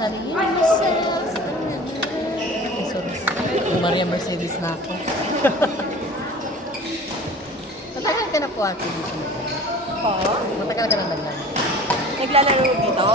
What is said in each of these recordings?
Hurry yourself. Ay, sorry. Maria Mercedes na ako. Matagal ka na po ate dito. Oo. Matagal ka na naglaro. Naglalaro dito?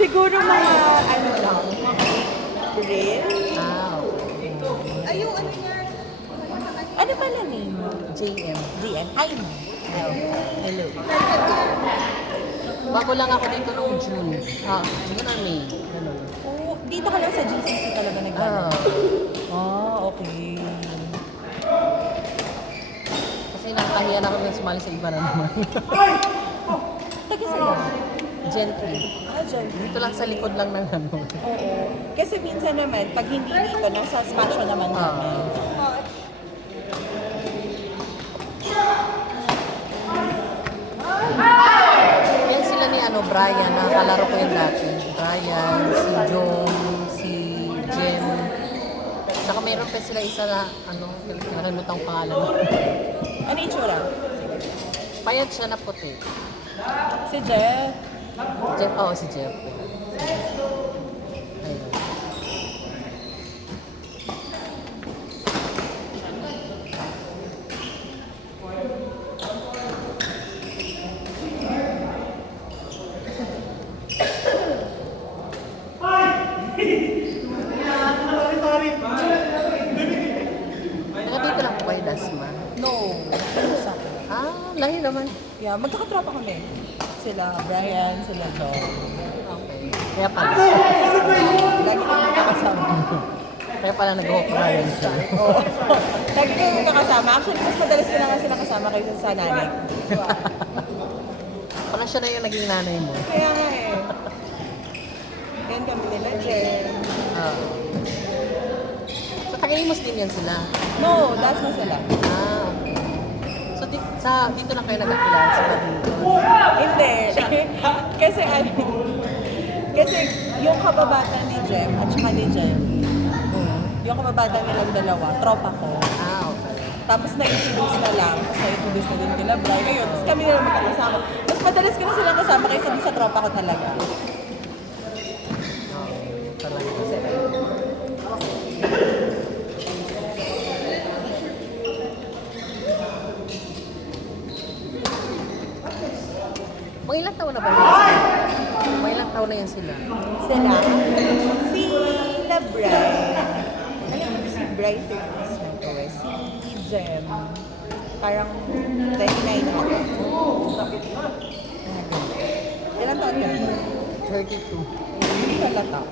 Siguro mga ano lang. Drill? Ah, Ay, yung ano niya. Ano pala name? JM. GM. Hi, ma'am. Hello. Bago lang ako dito noong June. June or May. Ganun. Oh, dito ka lang sa GCC talaga naglalaro? Okay. Kasi nakahiya na ako nang sumali sa iba na naman. Taga sa'yo? Gently. Dyan. Dito lang sa likod lang ng ano. Oo. Kasi minsan naman, pag hindi dito, nasa spasyo naman namin. Yan sila ni Brian, nakalaro ko yun dati. Brian, si Jong, si Jen. Saka mayroon pa sila isa na, nakalimutan ang pangalan. Ano yung tsura? Payat siya na puti. Si Jeff. Jeff, si Jeff. Ayun. Dito lang po kayo, Dasma. No. Ano sa akin? Lahi naman. Yeah, magkakatropa kami. Sila Brian, sila John. Okay. Kaya pala. Lagi kami magkakasama. Kaya pala nag-hook Brian siya. Oo. Lagi kami magkakasama. Actually, mas madalas ko na nga sila kasama kaysa sa nanay. Parang siya na yung naging nanay mo. Kaya nga eh. Yan kami nila, Jen. So, taga-Imus din yan sila? No, that's mo sila. Okay. So, dito lang kayo nagkakilala sa dito? Hindi. kasi yung kababata ni Jem at saka ni Jem, yung kababata nilang dalawa, tropa ko. Okay. Tapos na-introduce na lang, tapos na-introduce na din nila Brian. Ngayon, tapos kami na lang magkakasama. Mas madalas ko na silang kasama kaysa sa tropa ko talaga. Talaga. Mga ilang taon na ba yan? Mga ilang taon na yan sila? Sila, sila Brian. Alam mo, si Brian 30s na to eh. Si Jem, parang 29 ako. Ilang taon ka? 32. Hindi halata.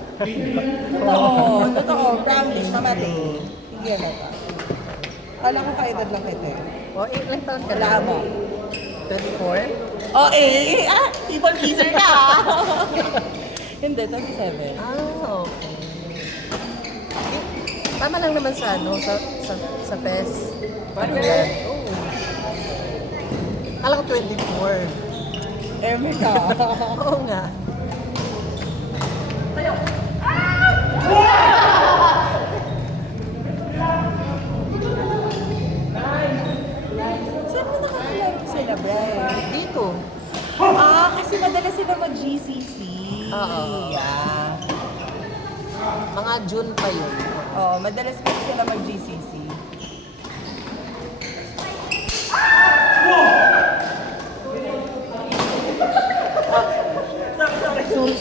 Totoo, promise, mamati. Hindi halata. Kala ko kaedad lang kita eh. Ilang taon ka Wala mo. 24? People pleaser ka Hindi, 27. Okay. Tama lang naman sa sa PES. Paano yan? Oo. Kala ko 24. Eme ka. Oo nga. Saan mo nakakalaro sila, Brian? Dito. Kasi madalas sila mag-GCC. Oo. Yeah. Mga June pa yun. Oo, madalas kasi sila mag-GCC.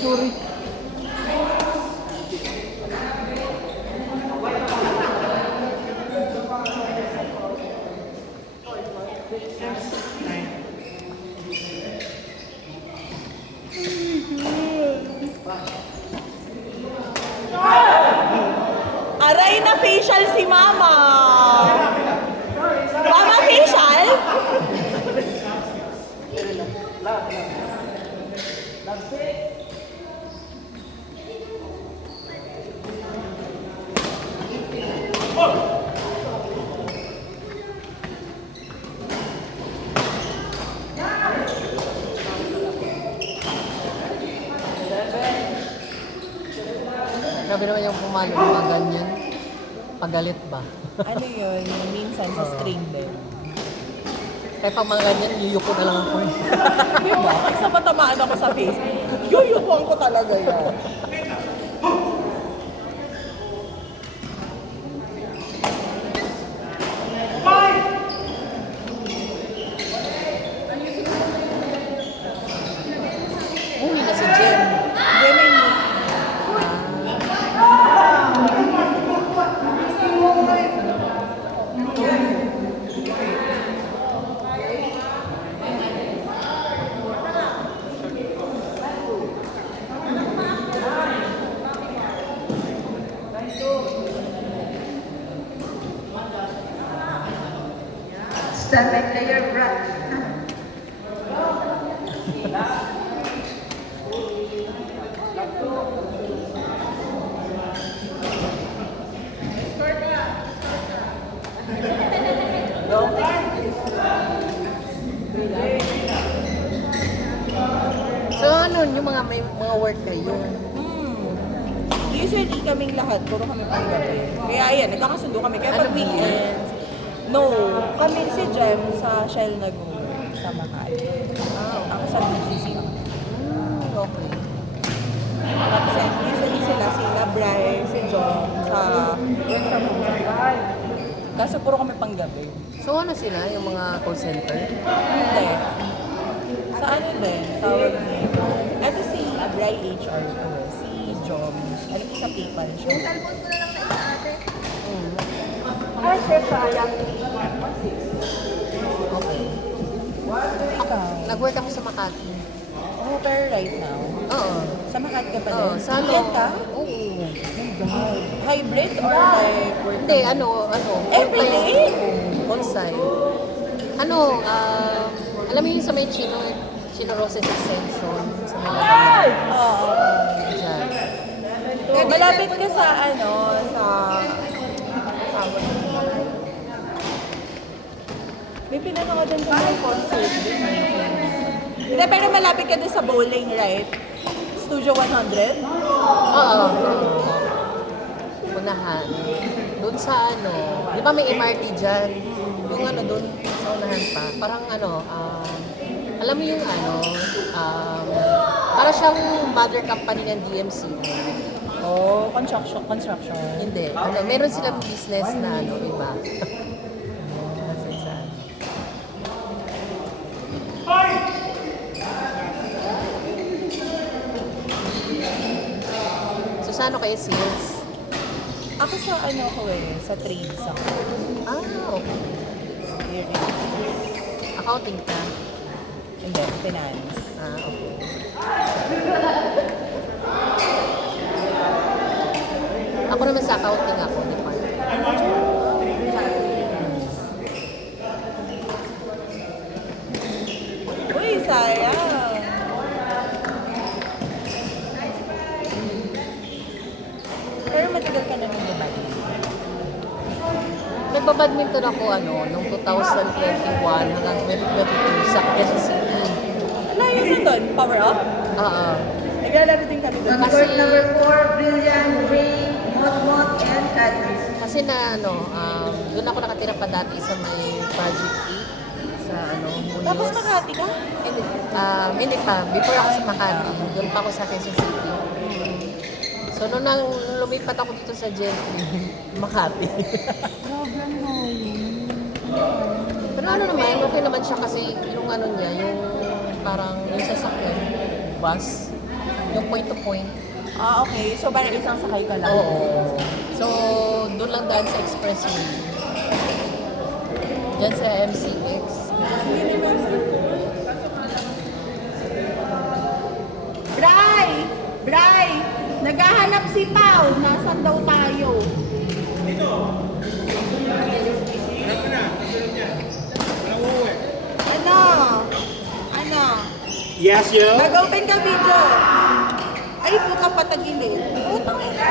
Sorry. Aray na facial si Mama! Mama facial? Grabe naman yung pumalo ng mga ganyan. Pagalit ba? Ano yun? Minsan sa string din. Kaya pag mga ganyan, yuyuko na lang ako. Diba? Isa matamaan ako sa face. Yuyukuan ko talaga yan. So ano, yung mga may mga work kayo? Usually kaming lahat, puro kami panggabi. Kaya ayan, nagkakasundo kami. Kaya Ano pag weekends, no, kami si Jem sa Shell nag-work sa Makati. Ako sa BGC ako. Okay. Tapos usually sila Bray, si Jom sa work from home sa bahay. Kaso puro kami panggabi. So ano sila, yung mga call center? Hindi. Sa ano din, tawag nito. Ito si Bray HR ko, si Jom. Alam ko sa PayPal siya. Ay, sir, sayang. Okay. Ikaw? Nag-work ako sa Makati. Oh, pero right now, Oo. sa Makati ka pa din? Oo, sa ano? Weekend ka? Oo. Hybrid or like work? Hindi, ano, Every day? On-site. Ano, alam mo yung sa may Chino Roses Extension, sa mga Oo. dyan. Malapit ka sa ano, sa... May pinanood din ka ng concert din. Hindi, pero malapit ka din sa bowling, right? Studio 100? Oo. Unahan. Doon sa ano, di ba may MRT dyan? Yung ano doon sa unahan pa. Parang ano, alam mo yung ano, para siyang mother company ng DMC. Oh, construction. Hindi. Ano, meron silang business na ano, iba. Kasi sa... So, sa ano kayo sales? Ako sa ano ko sa trades ako. Okay. Accounting ka? Hindi, finance. Okay. Ako naman sa accounting ako, department. Uy, sayang. Pero matagal ka na nung nabagi. Nagbabadminton ako noong 2021 hanggang 2022 sa Quezon City. Layo sa doon, power up? Oo. Naglalaro din kami doon. Kasi, Number 4, Brilliant, Ray, Motmot, and Cadis. kasi na doon ako nakatira pa dati sa may Project 8 sa Tapos Muñoz. Makati ka? Hindi pa. Before ako sa Makati, doon pa ako sa Quezon City. So, nung lumipat ako dito sa Gentry, Makati. Pero ano naman, okay naman siya kasi yung ano niya, yung parang yung sasakyan, bus, yung point to point. Okay. So, parang isang sakay ka lang. Oo. So, doon lang daan sa expressway. Diyan sa MCX. Bray! Bray! Naghahanap si Pao. Nasaan daw tayo? Ano? Ano? Yes, yo. Nag-open ka video. Ay, puta patagilid. Putang ina.